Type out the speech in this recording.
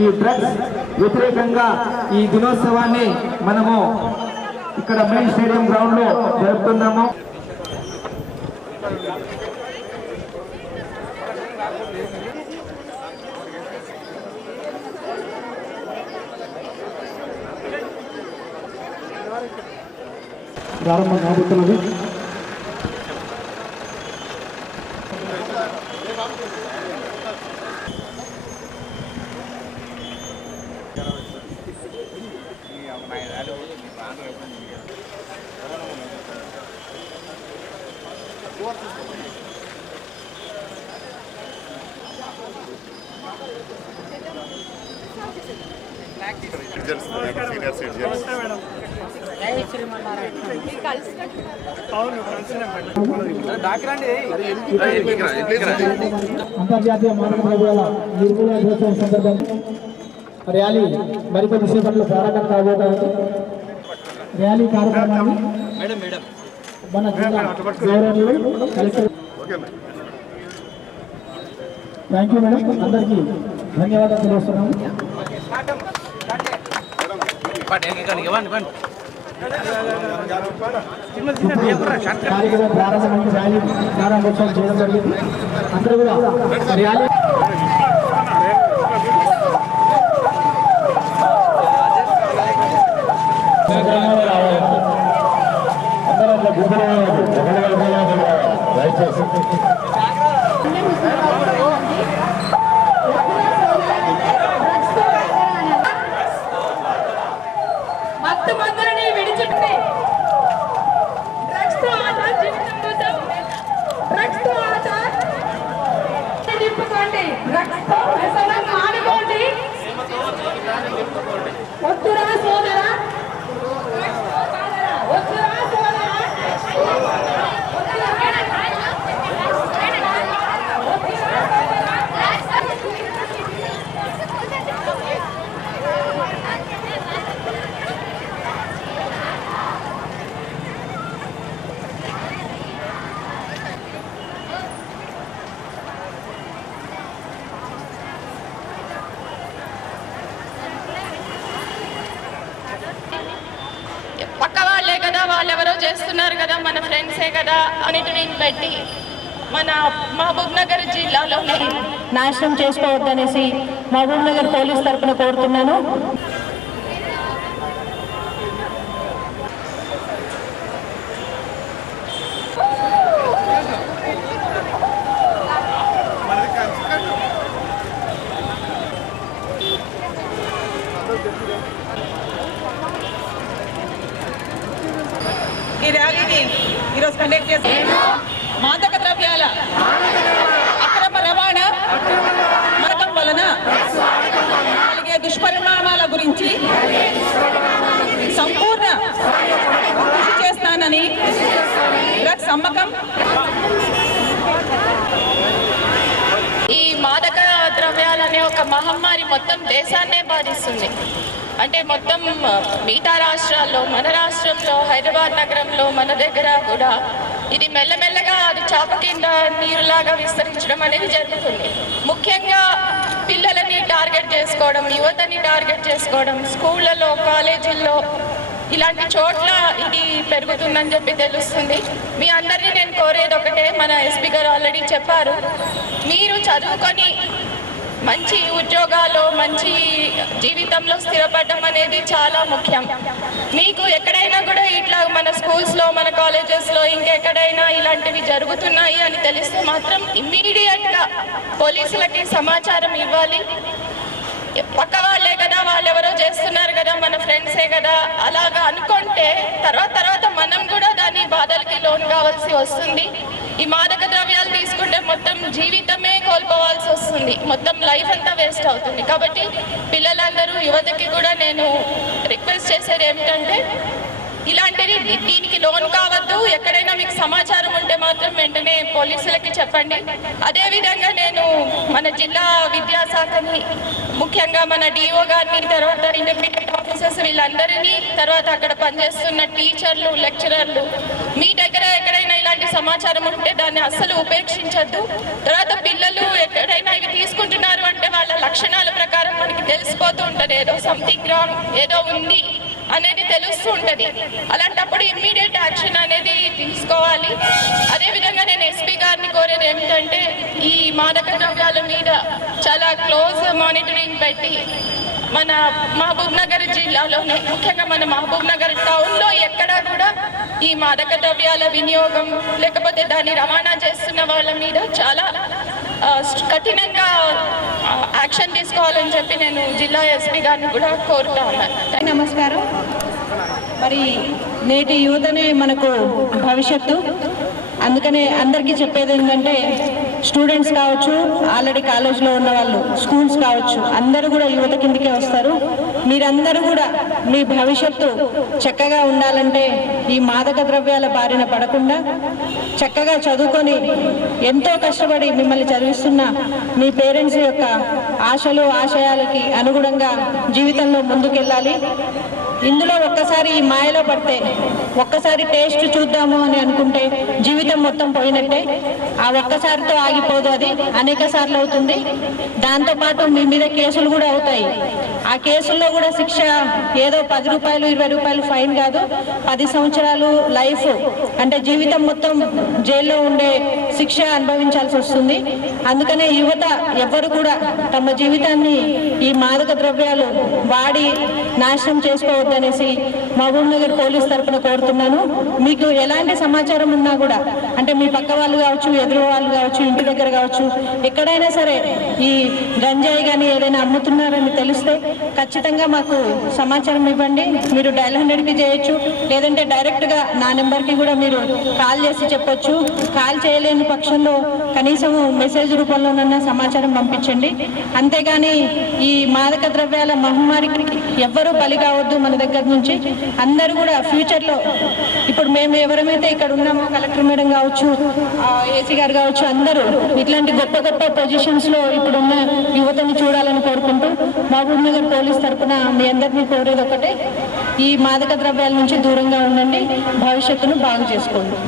ఈ డ్రగ్స్ వ్యతిరేకంగా ఈ దినోత్సవాన్ని మనము ఇక్కడ మెయిన్ స్టేడియం గ్రౌండ్ లో జరుపుతున్నాము. ప్రారంభం కాబోతున్నది. అంతర్జాతీయ మానవ ద్రవ్యాల నిర్మూలన దినోత్సవం సందర్భంగా ర్యాలీ మరికొద్ది సేపట్లో ప్రారంభం కాబోతుంది. ర్యాలీ కార్యక్రమాన్ని మన జిల్లా గౌరవనీయులు కలెక్టర్. థ్యాంక్ యూ మేడం, అందరికీ ధన్యవాదాలు తెలుస్తున్నాము. కార్యక్రమం ప్రారంభానికి ర్యాలీ ప్రారంభోత్సవం చేయడం జరిగింది. అందరూ కూడా ర్యాలీ వాళ్ళెవరో చేస్తున్నారు కదా, మన ఫ్రెండ్సే కదా అన్నిటిని పెట్టి మన మహబూబ్ నగర్ జిల్లాలోనే నాశనం చేసుకోవద్దనేసి మహబూబ్ నగర్ పోలీస్ తరఫున కోరుతున్నాను. ఈ ర్యాలీని ఈరోజు కండక్ట్ చేసి మాదక ద్రవ్యాల అక్రమ రవాణా మరకం వలన కలిగే దుష్పరిణామాల గురించి సంపూర్ణ కృషి చేస్తానని, డ్రగ్స్ అమ్మకం, ఈ మాదక ద్రవ్యాలనే ఒక మహమ్మారి మొత్తం దేశాన్నే బాధిస్తుంది. అంటే మొత్తం మిగతా రాష్ట్రాల్లో, మన రాష్ట్రంలో, హైదరాబాద్ నగరంలో, మన దగ్గర కూడా ఇది మెల్లమెల్లగా అది చాప కింద నీరులాగా విస్తరించడం అనేది జరుగుతుంది. ముఖ్యంగా పిల్లలని టార్గెట్ చేసుకోవడం, యువతని టార్గెట్ చేసుకోవడం, స్కూళ్ళలో, కాలేజీల్లో ఇలాంటి చోట్ల ఇది పెరుగుతుందని చెప్పి తెలుస్తుంది. మీ అందరినీ నేను కోరేది ఒకటే, మన ఎస్పీ గారు ఆల్రెడీ చెప్పారు, మీరు చదువుకొని మంచి ఉద్యోగాలు, మంచి జీవితంలో స్థిరపడడం అనేది చాలా ముఖ్యం. మీకు ఎక్కడైనా కూడా ఇట్లా మన స్కూల్స్లో, మన కాలేజెస్లో, ఇంకెక్కడైనా ఇలాంటివి జరుగుతున్నాయి అని తెలిస్తే మాత్రం ఇమ్మీడియట్గా పోలీసులకి సమాచారం ఇవ్వాలి. పక్క వాళ్ళే కదా, వాళ్ళెవరో చేస్తున్నారు కదా, మన ఫ్రెండ్సే కదా అలాగా అనుకుంటే తర్వాత మనం కూడా దాని బాధలకి లోన్ కావాల్సి వస్తుంది. ఈ మాదక ద్రవ్యాలు తీసుకుంటే మొత్తం జీవితమే కోల్పోవాల్సి వస్తుంది, మొత్తం లైఫ్ అంతా వేస్ట్ అవుతుంది. కాబట్టి పిల్లలందరూ, యువతకి కూడా నేను రిక్వెస్ట్ చేసేది ఏమిటంటే, ఇలాంటిది దీనికి లోన్ కావద్దు. ఎక్కడైనా మీకు సమాచారం ఉంటే మాత్రం వెంటనే పోలీసులకి చెప్పండి. అదేవిధంగా నేను మన జిల్లా విద్యాశాఖని, ముఖ్యంగా మన డిఓ గారిని, తర్వాత ఇంటర్మీడియట్ ఆఫీసర్ ఆఫీసర్స్ వీళ్ళందరినీ, తర్వాత అక్కడ పనిచేస్తున్న టీచర్లు, లెక్చరర్లు, మీ దగ్గర ఎక్కడైనా ఇలాంటి సమాచారం ఉంటే దాన్ని అస్సలు ఉపేక్షించద్దు. తర్వాత పిల్లలు ఎక్కడైనా ఇవి తీసుకుంటున్నారు అంటే వాళ్ళ లక్షణాల ప్రకారం మనకి తెలిసిపోతూ ఉంటుంది, ఏదో సంథింగ్ రాంగ్, ఏదో ఉంది అనేది తెలుస్తూ ఉంటుంది. అలాంటప్పుడు ఇమ్మీడియట్ యాక్షన్ అనేది తీసుకోవాలి. అదేవిధంగా నేను ఎస్పీ గారిని కోరేది ఏమిటంటే ఈ మాదక ద్రవ్యాల మీద చాలా క్లోజ్ మానిటరింగ్ పెట్టి మన మహబూబ్ నగర్ జిల్లాలోనే, ముఖ్యంగా మన మహబూబ్ నగర్ టౌన్లో ఎక్కడా కూడా ఈ మాదక ద్రవ్యాల వినియోగం లేకపోతే దాన్ని రవాణా చేస్తున్న వాళ్ళ మీద చాలా కఠినంగా యాక్షన్ తీసుకోవాలని చెప్పి నేను జిల్లా ఎస్పీ గారిని కూడా కోరుతా ఉన్నాను. నమస్కారం. మరి నేటి యువతనే మనకు భవిష్యత్తు. అందుకనే అందరికీ చెప్పేది ఏంటంటే స్టూడెంట్స్ కావచ్చు, ఆల్రెడీ కాలేజ్లో ఉన్న వాళ్ళు, స్కూల్స్ కావచ్చు, అందరూ కూడా యువత కిందకే వస్తారు. మీరందరూ కూడా మీ భవిష్యత్తు చక్కగా ఉండాలంటే ఈ మాదక ద్రవ్యాల బారిన పడకుండా చక్కగా చదువుకొని ఎంతో కష్టపడి మిమ్మల్ని చదివిస్తున్న మీ పేరెంట్స్ యొక్క ఆశలు, ఆశయాలకి అనుగుణంగా జీవితంలో ముందుకెళ్ళాలి. ఇందులో ఒక్కసారి ఈ మాయలో పడితే, ఒక్కసారి టేస్ట్ చూద్దాము అని అనుకుంటే జీవితం మొత్తం పోయినట్టే. ఆ ఒక్కసారితో ఆగిపోదు, అది అనేక సార్లు అవుతుంది. దాంతోపాటు మీ మీద కేసులు కూడా అవుతాయి. ఆ కేసుల్లో కూడా శిక్ష ఏదో 10 రూపాయలు 20 రూపాయలు ఫైన్ కాదు, 10 సంవత్సరాలు లైఫ్, అంటే జీవితం మొత్తం జైల్లో ఉండే శిక్ష అనుభవించాల్సి వస్తుంది. అందుకనే యువత ఎవ్వరు కూడా తమ జీవితాన్ని ఈ మాదక ద్రవ్యాలు వాడి నాశనం చేసుకోవద్దనేసి మహబూబ్ నగర్ పోలీస్ తరఫున కోరుతున్నాను. మీకు ఎలాంటి సమాచారం ఉన్నా కూడా, అంటే మీ పక్క వాళ్ళు కావచ్చు, ఎదురు వాళ్ళు కావచ్చు, ఇంటి దగ్గర కావచ్చు, ఎక్కడైనా సరే ఈ గంజాయి కానీ ఏదైనా అమ్ముతున్నారని తెలిస్తే ఖచ్చితంగా మాకు సమాచారం ఇవ్వండి. మీరు డయల్ 100కి చేయొచ్చు, లేదంటే డైరెక్ట్గా నా నెంబర్కి కూడా మీరు కాల్ చేసి చెప్పొచ్చు. కాల్ చేయలేని పక్షంలో కనీసం మెసేజ్ రూపంలోనన్నా సమాచారం పంపించండి. అంతేగాని ఈ మాదక ద్రవ్యాల మహమ్మారికి ఎవ్వరూ బలి కావద్దు. మన దగ్గర నుంచి అందరూ కూడా ఫ్యూచర్లో, ఇప్పుడు మేము ఎవరైతే ఇక్కడ ఉన్నామో, కలెక్టర్ మేడం కావచ్చు, ఏసీ గారు కావచ్చు, అందరూ ఇట్లాంటి గొప్ప గొప్ప పొజిషన్స్లో ఇప్పుడున్న యువతని చూడాలని కోరుకుంటూ మహబూబ్ నగర్ పోలీస్ తరఫున మీ అందరినీ కోరేది ఒకటే, ఈ మాదక ద్రవ్యాల నుంచి దూరంగా ఉండండి, భవిష్యత్తును బాగు చేసుకోండి.